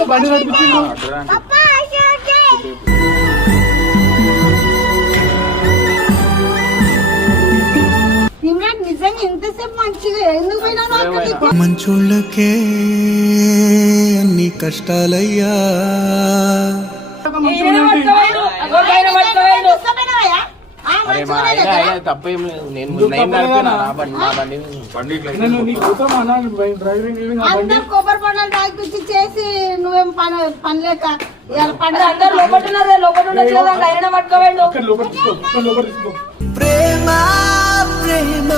బండి నడిపించిండు. నిజంగా ఎంతసేపు మంచిగా ఎందుకు పోయినా మంచోళ్ళకే అన్ని కష్టాలయ్యా. కొబ్బరి పండుగ తాగిపించి చేసి నువ్వేం పనిలేక అందరు లోపల ప్రేమ ప్రేమ